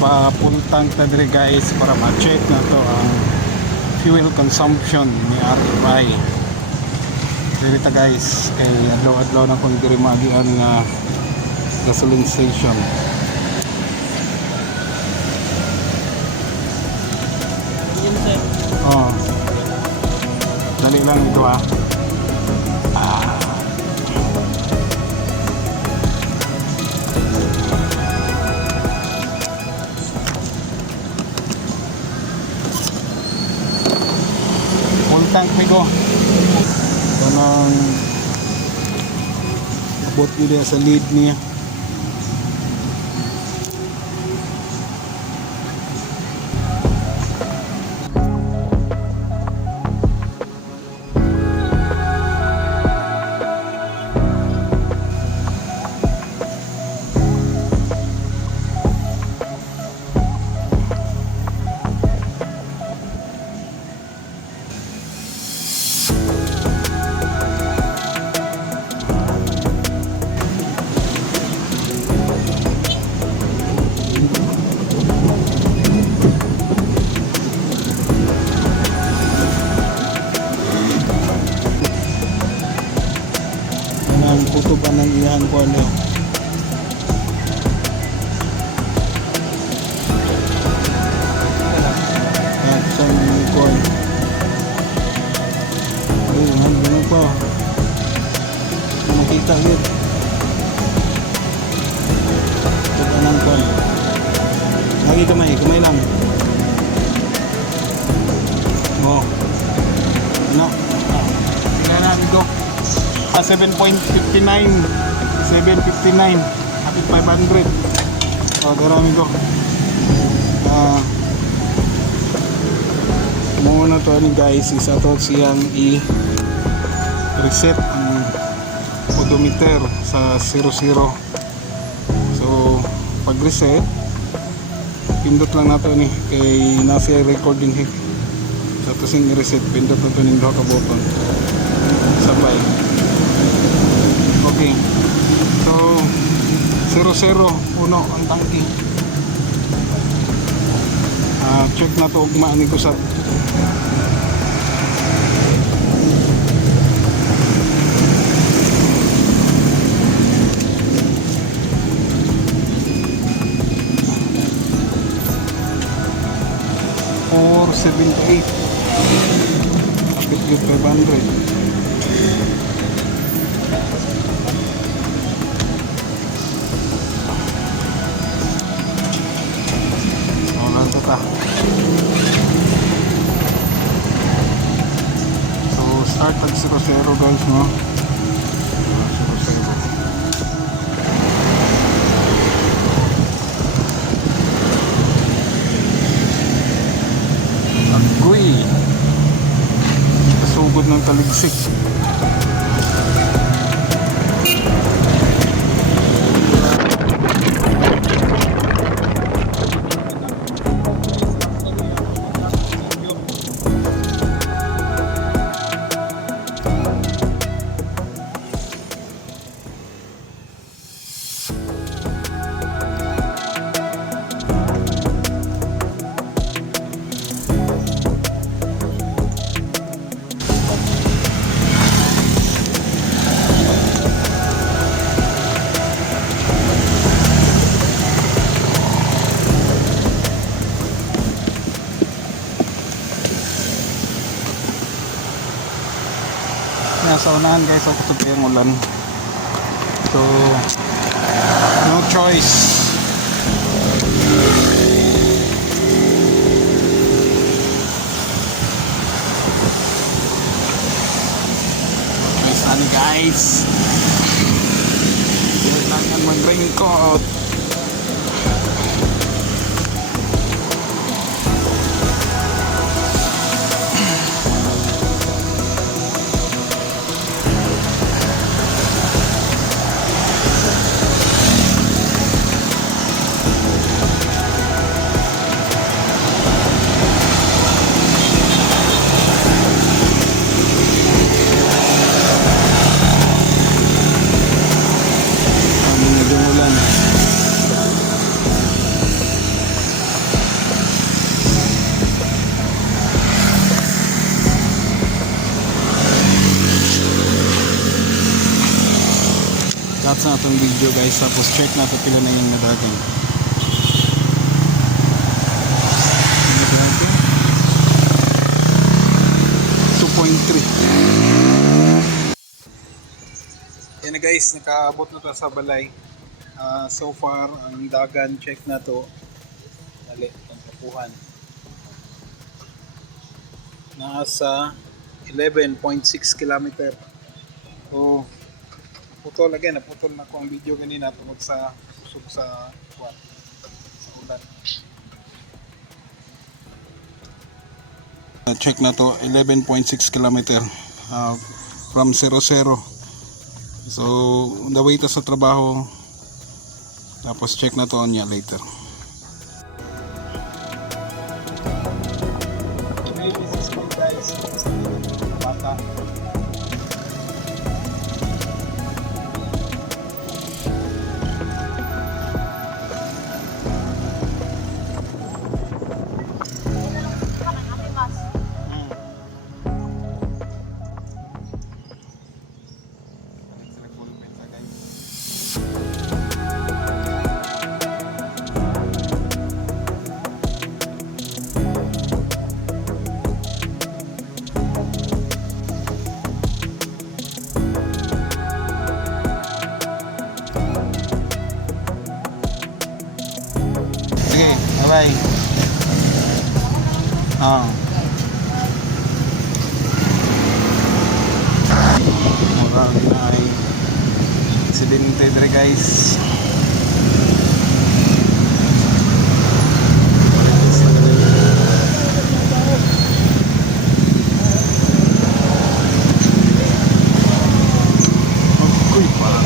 papuntang tadre guys para ma-check na to ang fuel consumption ni RFI. Dito guys kay adlaw-adlaw na kung diri magi ang gasoline station. Oh. Dali lang ito full tank migo. Kanang abot yun sa lead niya. Ang kutuban ng iyan ko ano at sa Nicol ayun hanggang pa makita yun kutuban ng kon lagi kamay lang no tingnan namin go 7.59 kapit 500 darami ko muna to ni guys isa to siyang i-reset ang odometer sa 00 so pag reset pindot lang nato ni kay nasa recording sa to sing i-reset pindot na to ning duha ka button sabay. Okay, so 00 puno ang tangke. Check na to ugma ni kusat. Or 78 kapit yung 500. So start pag 00 guys no 00 agoy kasugod ng taligsik. Nasa unahan guys ako tupi ang ulan so no choice sunny guys kailangan mag raincoat. Ang umulan Cut sa atong video guys, tapos check natin pila na yung nadagan. Nadagan 2.3. Yan na guys, nakaabot na ta sa balay. So far ang dagan check na to. Dali, ang kapuhan. Nasa 11.6 km. So naputol again, naputol na ko ang video kanina tungkol sa usog sa kuwan, sa ulan. Check na to, 11.6 km from 00. So on the way ta sa trabaho, tapos check na to niya later. This is my guys, bata. Sige, bye-bye. Marami na ay aksidente dere guys. Uy, parang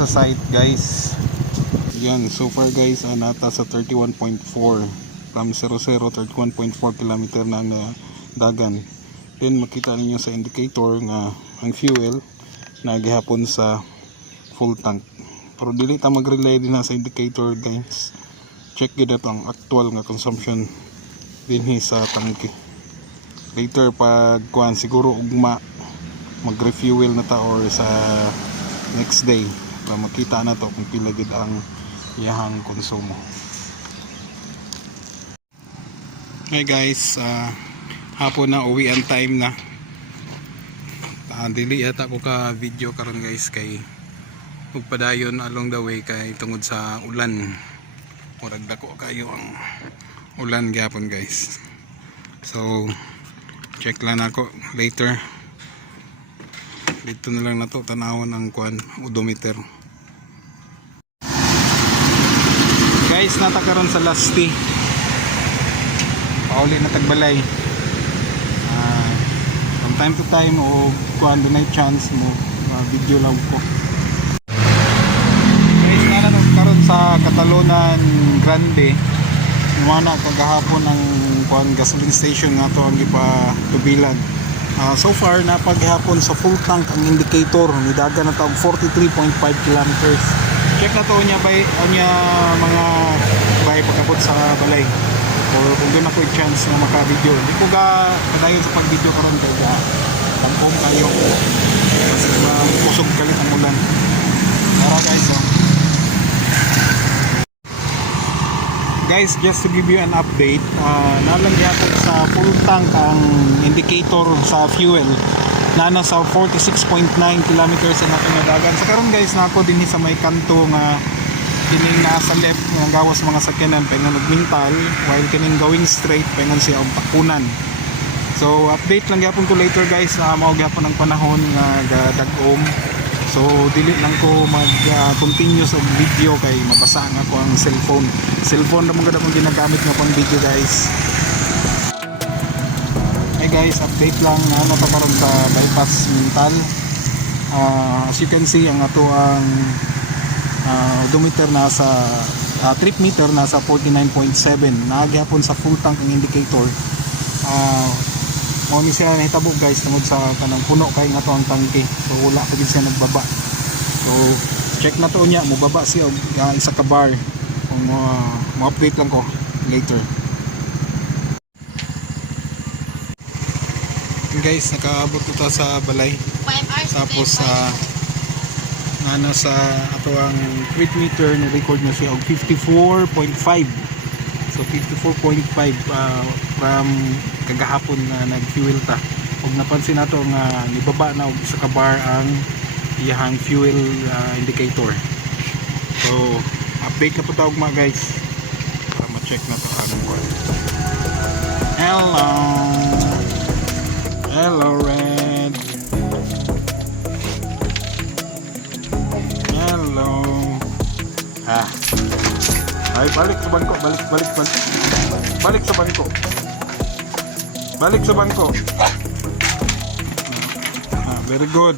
sa site guys. Yan, so far guys, nata sa 31.4 from 00, 31.4 km na ang dagan. Then makita ninyo sa indicator nga ang fuel na gihapon sa full tank. Pero dili ta mag-relay din na sa indicator guys. Check gid ato ang actual nga consumption dinhi sa tangke. Later pag kuan siguro ugma mag-refuel na ta or sa next day para makita na to kung pila gid ang iyahang konsumo. Hey guys, hapon na, uwi ang time na. Dili yata ko ka video karon guys kay magpadayon along the way kay tungod sa ulan. Murag dako kayo ang ulan gyapon guys. So check lang ako later. Dito na lang na to tanawon ang kuan odometer. Guys, natakaroon sa Lasti. Pauli na tagbalay. From time to time o kuan dunay chance mo video lang ko. Guys, natakaroon sa Catalonan Grande. Umana kagahapon ang kuan gasoline station nga to ang ipatubilan. So far napaghapon sa full tank ang indicator ni daga na tawag 43.5 kilometers. Check na to niya by mga pagkabot sa balay or kung doon ako chance na maka-video. Hindi ko ga padayon sa pag-video karon kay lampong kayo kasi kusog kalit ang ulan. Tara guys, guys, just to give you an update, nalangyaton sa full tank ang indicator sa fuel na nasa 46.9 kilometers na itong nadagan. Sa karon guys, na ako din sa may kanto nga kining nasa left nga gawas mga sakyanan paingon og mintal, while kining going straight paingon siya og pakunan. So update lang gyapon ko later guys, mao gyapon ang panahon nga dag-om. So dili lang ko mag continue sa video kay mabasa nga ko ang cellphone ra mo gud akong ginagamit nga pang video guys. Hey guys, update lang na ano pa karon sa bypass mintal. As you can see, ang ato ang odometer nasa trip meter nasa 49.7. Naagihapon sa full tank ang indicator. Mao ni siya nahitabo guys tungod sa kanang puno kay nga to ang tangke. So wala pa gid siya nagbaba. So check na to niya, mobaba siya og isa ka bar. Kung mo-update lang ko later. Guys, nakaabot ito sa balay. Tapos ano sa ato ang trip meter ni record na siya og 54.5. So 54.5 from kagahapon na nag-fuel ta. Ug napansin nato nga nibaba na og isa ka bar ang iyang fuel indicator. So update na po tawag mga guys para ma-check na to ang one. Hello Red. Hello. Ay, balik sa bangko, balik sa bangko. Balik sa bangko. Very good.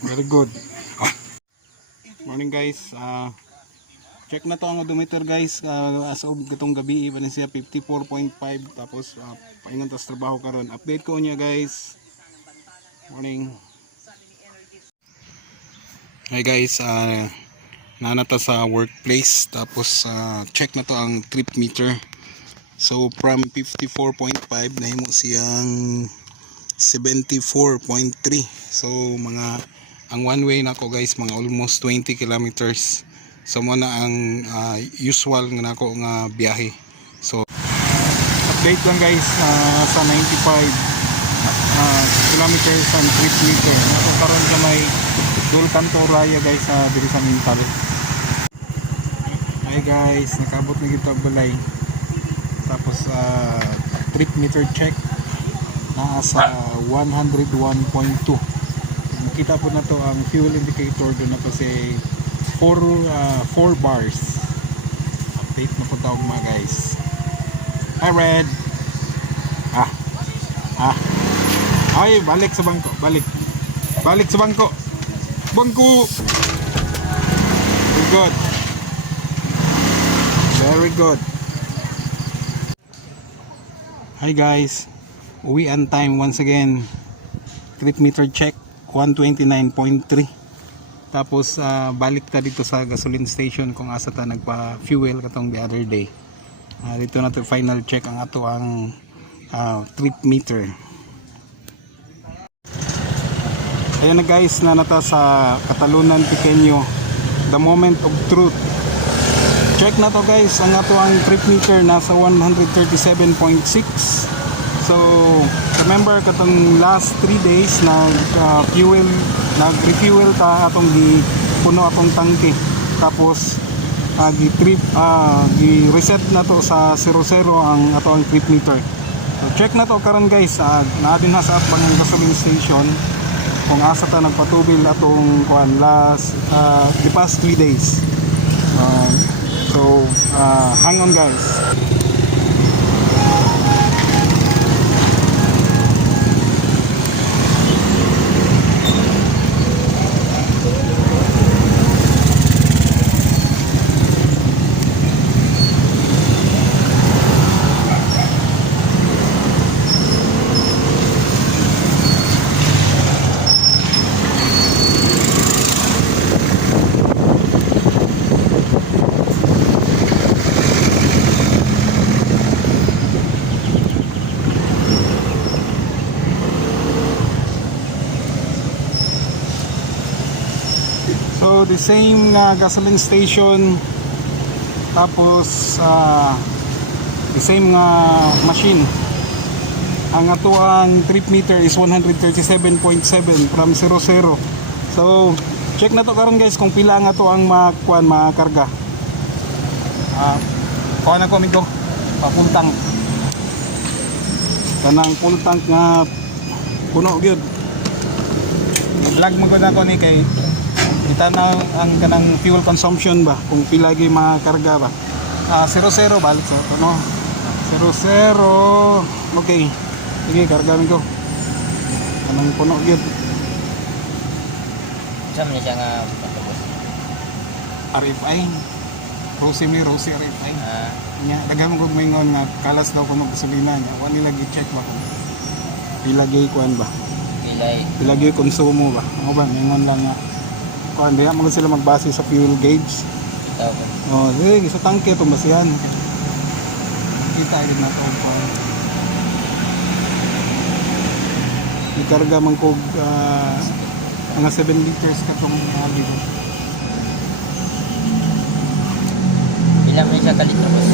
Very good. Morning guys. Check na to ang odometer guys. As of itong gabi, iba na siya 54.5. Tapos paingon tas trabaho karon. Update ko niya guys. Morning. Hi guys, nanata sa workplace. Tapos check na to ang trip meter. So from 54.5 nahimo siyang 74.3. So mga ang one way nako guys, mga almost 20 kilometers. So mo na ang usual nga nako nga biyahe. So update lang guys sa 95 kilometers ang trip meter. Nako karon sa may Dul Canto Raya guys diri sa Mintal. Hi guys, nakabot na kita balay. Tapos trip meter check nasa 101.2. Makita po na to ang fuel indicator doon na kasi 4 bars. Update na po tawag mga guys. Hi Red. Ay, balik sa bangko. Balik sa bangko. Bangko. Very good. Very good. Hi guys. Uwian time once again. Trip meter check 129.3. Tapos balik ta dito sa gasoline station kung asa ta nagpa-fuel katong the other day. Dito na to final check ang ato ang trip meter. Ayan na guys, nanata sa Katalunan Pequeño, the moment of truth. Check na to guys, ang ato ang trip meter nasa 137.6. So remember katong last 3 days nag-refuel ta atong di puno atong tangke. Tapos gi-reset na to sa 00 ang ato ang trip meter. So check na to karon guys, naadin na sa atbang gasoline station kung asa ta nagpatubil atong last the past 3 days. So hang on guys. So the same gasoline station, tapos the same machine. Ang ato ang trip meter is 137.7 from 00. So check na to karon guys kung pila nga to ang makarga. Kuha na ko amigo, papuntang kanang full tank nga puno gyud. Vlog mo gud ako ni kay kita na ang kanang fuel consumption ba kung pila gyud makarga ba. 00 ba so no. 00. Okay. Sige, karga mi ko. Kanang puno gyud. Saan niya siya nga patubos? RFI. Rosie RFI. Nya daghan mo gud moingon nga kalas daw kuno gasolina nya. Wa nila gi-check ba kung pila gyud kuan ba. Pila gyud konsumo ba. Ano ba moingon lang nga kuan diha mo sila magbase sa fuel gauge. Oh, sige sa tangke to basihan. Kita gid na to ko. Ikarga man kog mga 7 liters katong dito. Ilang mo siya kalitro boss?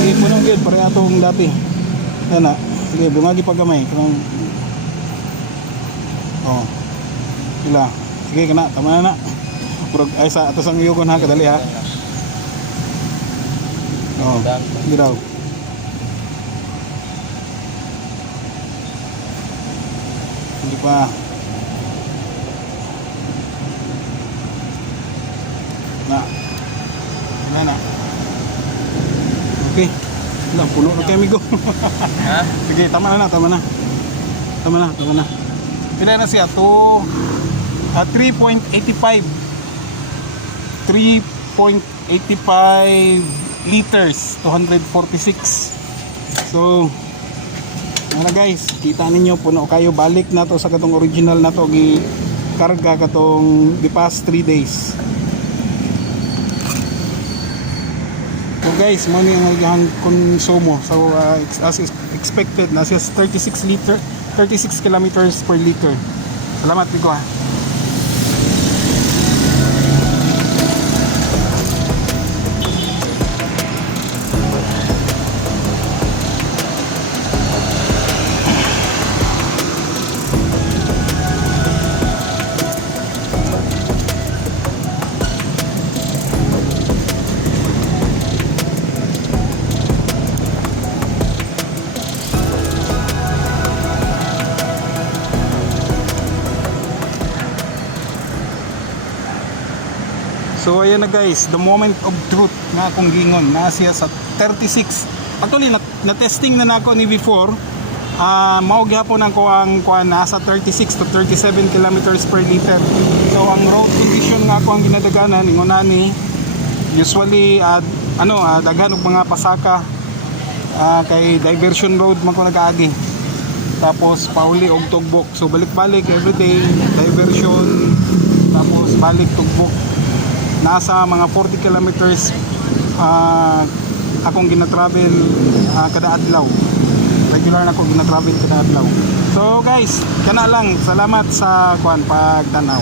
Sige, puno gid pare atong dati. Ana, sige bungagi pa gamay kanang oh. Ila. Sige kana, tama na. Purog ay sa atas ang yugon ha kadali ha. Oh, sige daw. Hindi pa. Na. Okay. Wala, puno na kayo amigo. Ha? Sige, tama na. Pila na siya? 3.85 liters, 246. So, ano guys, kita ninyo puno kayo, balik na to sa katong original na to gi-karga katong the past 3 days. So guys, mo ni ang konsumo. So as expected na siya 36 kilometers per liter. Salamat Pico ha. So ayan na guys, the moment of truth na akong gingon na siya sa 36. Actually na testing na nako ni before. Mao gihapon ang kuan nasa 36 to 37 kilometers per liter. So ang road condition nga ako ang ginadaganan inguna ni usually daghan og mga pasaka kay diversion road man ko nag-agi. Tapos pauli og tugbok. So balik-balik everyday diversion tapos balik tugbok. Nasa mga 40 kilometers akong gina-travel kada adlaw. Regular na akong gina-travel kada adlaw. So guys, kana lang. Salamat sa pagtanaw.